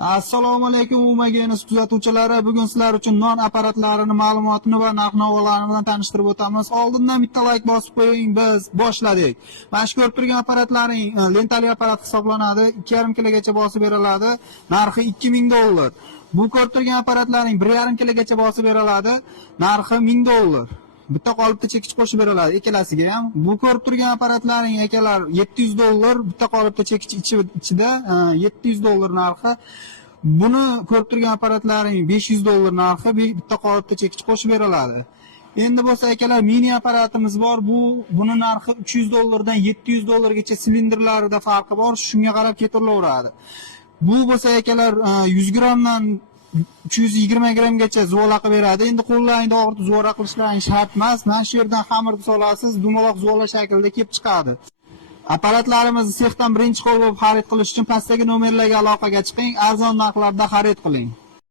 Assalomu alaykum umageniz kuzatuvchilari. Bugun sizlar uchun non apparatlarini ma'lumotini va narx-navolarni bilan tanishtirib o'tamiz. Oldindan bitta like bosib qo'ying, biz boshladik. Mana shu ko'rib turgan apparatlarning lentali apparat hisoblanadi. 2,5 kilogacha bosib beriladi. Narxi $2000. Bu ko'rib turgan apparatlarning 1,5 kilogacha bosib beriladi. Narxi $1000. Bitta qolipda chekich qo'shib beriladi ikkalasiga ham. Bu ko'rib turgan apparatlarning akalar $700, bitta qolipda chekich ichida $700 narxi. Buni ko'rib turgan apparatlarning $500 narxi, bitta qolipda chekich qo'shib beriladi. Endi bo'lsa akalar mini apparatimiz bor. Buni narxi $300 dan $700 gacha silindrlarida farqi bor. Shunga qarab ketilaveradi. Bu bo'lsa akalar 100 grammdan 320 grammgacha zo'la qilib beradi. Endi qo'llaringni og'ritib zo'ra qilishlaring shart emas. Mana shu yerdan xamirni solasiz, dumaloq zo'la shaklida kelib chiqadi. Apparatlarimizni sexdan birinchi qo'l bo'lib xarid qilish uchun pastdagi nomerlarga aloqaga chiqing, arzon narxlarda xarid qiling.